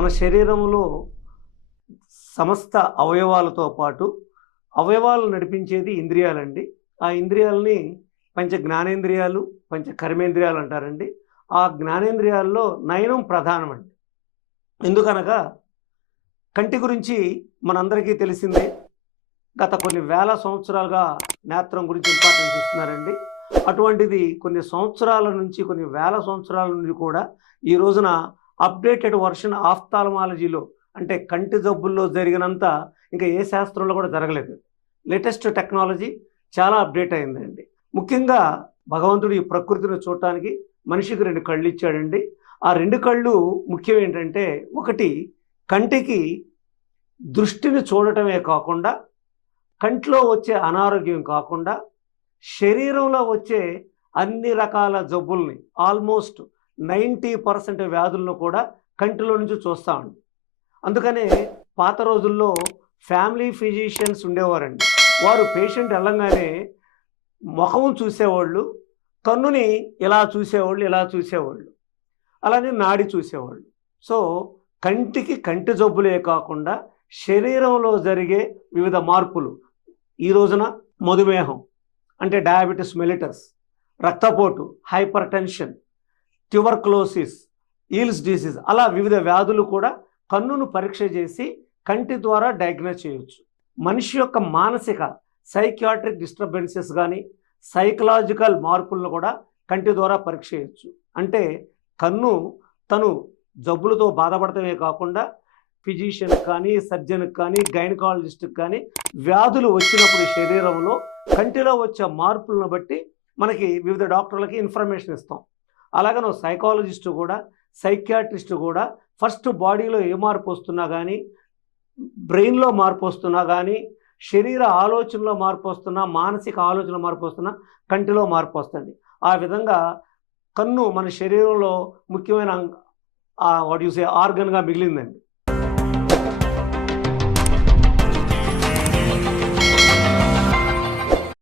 మన శరీరంలో సమస్త అవయవాలతో పాటు అవయవాలు నడిపించేది ఇంద్రియాలండి. ఆ ఇంద్రియాలని పంచ జ్ఞానేంద్రియాలు, పంచ కర్మేంద్రియాలు అంటారండి. ఆ జ్ఞానేంద్రియాల్లో నయనం ప్రధానమండి. ఎందుకనగా కంటి గురించి మనందరికీ తెలిసిందే. గత కొన్ని వేల సంవత్సరాలుగా నేత్రం గురించి ఇంపార్టెన్స్ ఇస్తున్నారండి. అటువంటిది కొన్ని సంవత్సరాల నుంచి, కొన్ని వేల సంవత్సరాల నుండి కూడా ఈ రోజున అప్డేటెడ్ వర్షన్ ఆఫ్థాల్మాలజీలో, అంటే కంటి జబ్బుల్లో జరిగినంత ఇంకా ఏ శాస్త్రంలో కూడా జరగలేదు. లేటెస్ట్ టెక్నాలజీ చాలా అప్డేట్ అయిందండి. ముఖ్యంగా భగవంతుడు ఈ ప్రకృతిని చూడటానికి మనిషికి 2 కళ్ళు ఇచ్చాడండి. ఆ 2 కళ్ళు ముఖ్యం ఏంటంటే, ఒకటి కంటికి దృష్టిని చూడటమే కాకుండా, కంట్లో వచ్చే అనారోగ్యం కాకుండా, శరీరంలో వచ్చే అన్ని రకాల జబ్బుల్ని ఆల్మోస్ట్ 90% వ్యాధులను కూడా కంటిలో నుంచి చూస్తామండి. అందుకనే పాత రోజుల్లో ఫ్యామిలీ ఫిజిషియన్స్ ఉండేవారండి. వారు పేషెంట్ వెళ్ళంగానే ముఖం చూసేవాళ్ళు, కన్నుని ఇలా చూసేవాళ్ళు, ఇలా చూసేవాళ్ళు, అలానే నాడి చూసేవాళ్ళు. సో కంటికి కంటి జబ్బులే కాకుండా శరీరంలో జరిగే వివిధ మార్పులు, ఈ రోజున మధుమేహం అంటే డయాబెటిస్ మెలిటస్, రక్తపోటు, hyper tension, tuberculosis, eels disease, అలా వివిధ వ్యాధులు కూడా కన్నును పరీక్ష చేసి కంటి ద్వారా డయాగ్నోస్ చేయవచ్చు. మనిషి యొక్క మానసిక సైకియాట్రిక్ డిస్టర్బెన్సెస్ కానీ, సైకలాజికల్ మార్పులను కూడా కంటి ద్వారా పరీక్ష చేయవచ్చు. అంటే కన్ను తను జబ్బులతో బాధపడటమే కాకుండా ఫిజిషియన్కి కానీ, సర్జన్కి కానీ, గైనకాలజిస్ట్కి కానీ వ్యాధులు వచ్చినప్పుడు శరీరంలో కంటిలో వచ్చే మార్పులను బట్టి మనకి వివిధ డాక్టర్లకి ఇన్ఫర్మేషన్ ఇస్తాం. అలాగనే సైకాలజిస్ట్ కూడా, సైకియాట్రిస్ట్ కూడా ఫస్ట్ బాడీలో ఏ మార్పు వస్తున్నా కానీ, బ్రెయిన్లో మార్పు వస్తున్నా కానీ, శరీర ఆలోచనలో మార్పు వస్తున్నా, మానసిక ఆలోచన మార్పు వస్తున్నా కంటిలో మార్పు వస్తుంది. ఆ విధంగా కన్ను మన శరీరంలో ముఖ్యమైన ఆర్గన్గా మిగిలిందండి.